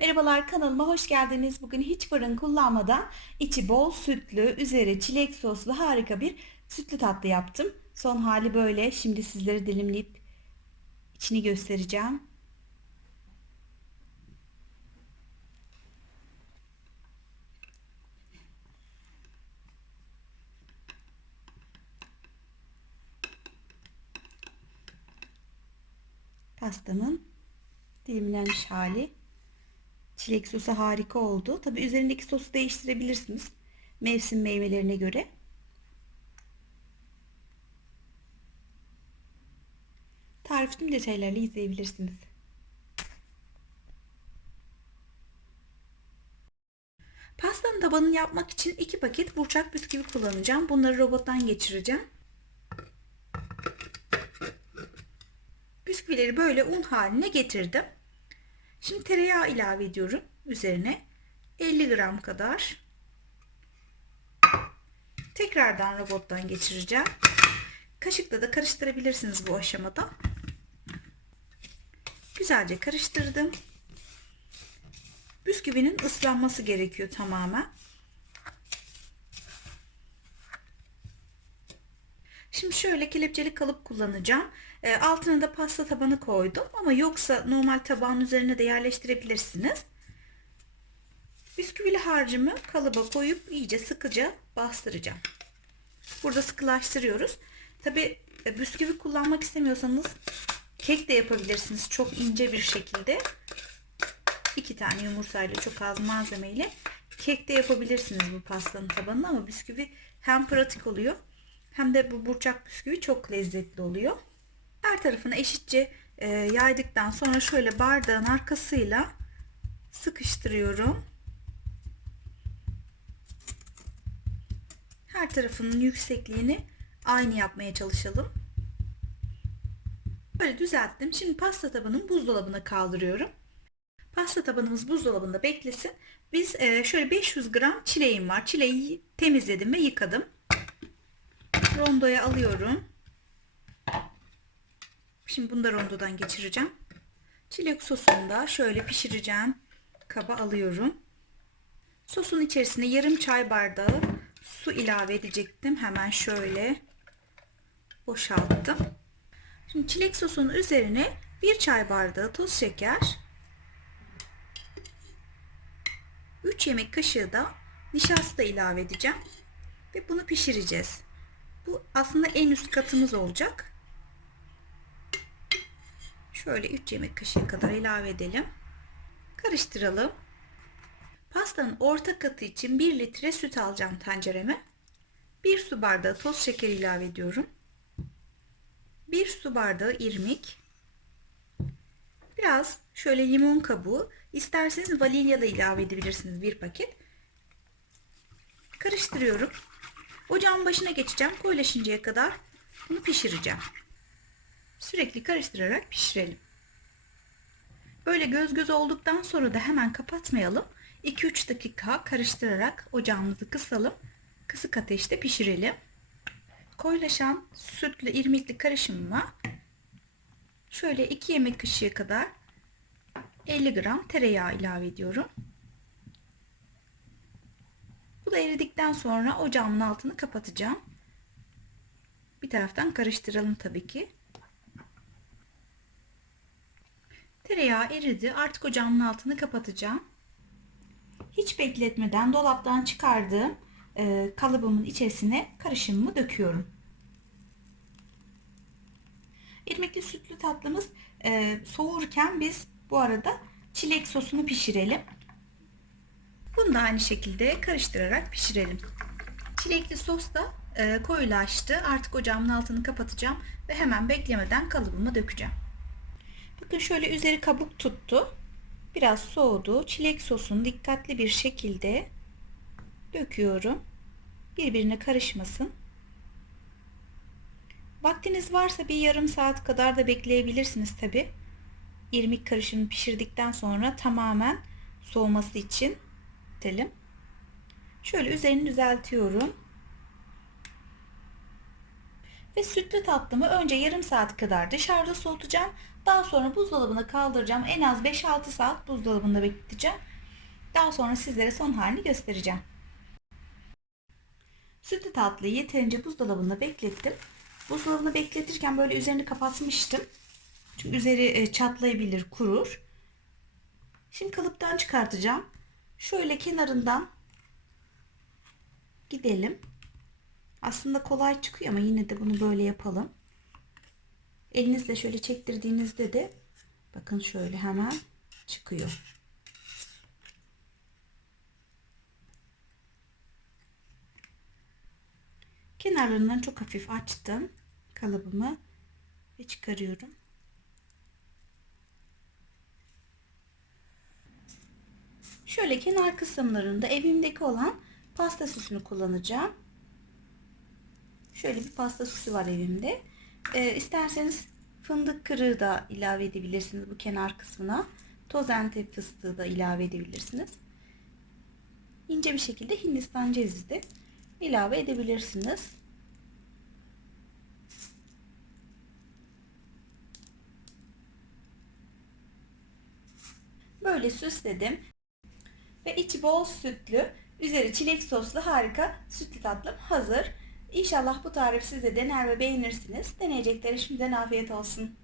Merhabalar kanalıma hoş geldiniz. Bugün hiç fırın kullanmadan içi bol sütlü, üzeri çilek soslu harika bir sütlü tatlı yaptım. Son hali böyle. Şimdi sizlere dilimleyip içini göstereceğim. Pastamın dilimlenmiş hali. Çilek sosu harika oldu. Tabi üzerindeki sosu değiştirebilirsiniz. Mevsim meyvelerine göre. Tarif tüm detaylarla izleyebilirsiniz. Pastanın tabanını yapmak için iki paket burçak bisküvi kullanacağım. Bunları robottan geçireceğim. Bisküvileri böyle un haline getirdim. Şimdi tereyağı ilave ediyorum üzerine. 50 gram kadar. Tekrardan robottan geçireceğim. Kaşıkla da karıştırabilirsiniz bu aşamada. Güzelce karıştırdım. Bisküvinin ıslanması gerekiyor tamamen. Şimdi şöyle kelepçeli kalıp kullanacağım. E, altına da pasta tabanı koydum ama yoksa normal tabağın üzerine de yerleştirebilirsiniz. Bisküvili harcımı kalıba koyup iyice sıkıca bastıracağım. Burada sıkılaştırıyoruz. Tabi e, bisküvi kullanmak istemiyorsanız kek de yapabilirsiniz çok ince bir şekilde. İki tane yumurtayla çok az malzemeyle kek de yapabilirsiniz bu pastanın tabanını ama bisküvi hem pratik oluyor hem de bu burçak bisküvi çok lezzetli oluyor. Her tarafını eşitçe e, yaydıktan sonra şöyle bardağın arkasıyla sıkıştırıyorum. Her tarafının yüksekliğini aynı yapmaya çalışalım. Böyle düzelttim. Şimdi pasta tabanımı buzdolabına kaldırıyorum. Pasta tabanımız buzdolabında beklesin. Biz e, şöyle 500 gram çileğim var. Çileği temizledim ve yıkadım. Rondoya alıyorum. Şimdi bunu da rondodan geçireceğim. Çilek sosunu da şöyle pişireceğim. Kaba alıyorum. Sosun içerisine yarım çay bardağı su ilave edecektim. Hemen şöyle boşalttım. Şimdi çilek sosunun üzerine bir çay bardağı toz şeker, 3 yemek kaşığı da nişasta ilave edeceğim ve bunu pişireceğiz. Bu aslında en üst katımız olacak. Şöyle 3 yemek kaşığı kadar ilave edelim. Karıştıralım. Pastanın orta katı için 1 litre süt alacağım tencereme. 1 su bardağı toz şeker ilave ediyorum. 1 su bardağı irmik. Biraz şöyle limon kabuğu. İsterseniz vanilya da ilave edebilirsiniz bir paket. Karıştırıyorum. Ocağın başına geçeceğim. Koyulaşıncaya kadar bunu pişireceğim. Sürekli karıştırarak pişirelim. Böyle göz göz olduktan sonra da hemen kapatmayalım. 2-3 dakika karıştırarak ocağımızı kısalım. Kısık ateşte pişirelim. Koyulaşan sütlü irmikli karışımıma şöyle 2 yemek kaşığı kadar 50 gram tereyağı ilave ediyorum. Bu da eridikten sonra ocağımın altını kapatacağım. Bir taraftan karıştıralım tabii ki. Tereyağı eridi. Artık ocağımın altını kapatacağım. Hiç bekletmeden dolaptan çıkardığım e, kalıbımın içerisine karışımımı döküyorum. İrmikli sütlü tatlımız e, soğurken biz bu arada çilek sosunu pişirelim. Bunu da aynı şekilde karıştırarak pişirelim. Çilekli sos da e, koyulaştı. Artık ocağımın altını kapatacağım ve hemen beklemeden kalıbıma dökeceğim. Bakın şöyle üzeri kabuk tuttu. Biraz soğudu. Çilek sosunu dikkatli bir şekilde döküyorum. Birbirine karışmasın. Vaktiniz varsa bir yarım saat kadar da bekleyebilirsiniz tabi. İrmik karışımı pişirdikten sonra tamamen soğuması için edelim. Şöyle üzerini düzeltiyorum. Ve sütlü tatlımı önce yarım saat kadar dışarıda soğutacağım. Daha sonra buzdolabına kaldıracağım. En az 5-6 saat buzdolabında bekleteceğim. Daha sonra sizlere son halini göstereceğim. Sütlü tatlıyı yeterince buzdolabında beklettim. Buzdolabında bekletirken böyle üzerini kapatmıştım. Çünkü üzeri e, çatlayabilir, kurur. Şimdi kalıptan çıkartacağım. Şöyle kenarından gidelim. Aslında kolay çıkıyor ama yine de bunu böyle yapalım. Elinizle şöyle çektirdiğinizde de bakın şöyle hemen çıkıyor. Kenarlarından çok hafif açtım kalıbımı ve çıkarıyorum. Şöyle kenar kısımlarında evimdeki olan pasta süsünü kullanacağım. Şöyle bir pasta süsü var evimde. Ee, isterseniz fındık kırığı da ilave edebilirsiniz bu kenar kısmına. Toz antep fıstığı da ilave edebilirsiniz. İnce bir şekilde hindistan cevizi de ilave edebilirsiniz. Böyle süsledim. Ve içi bol sütlü, üzeri çilek soslu harika sütlü tatlım hazır. İnşallah bu tarifi siz de dener ve beğenirsiniz. Deneyeceklere şimdiden afiyet olsun.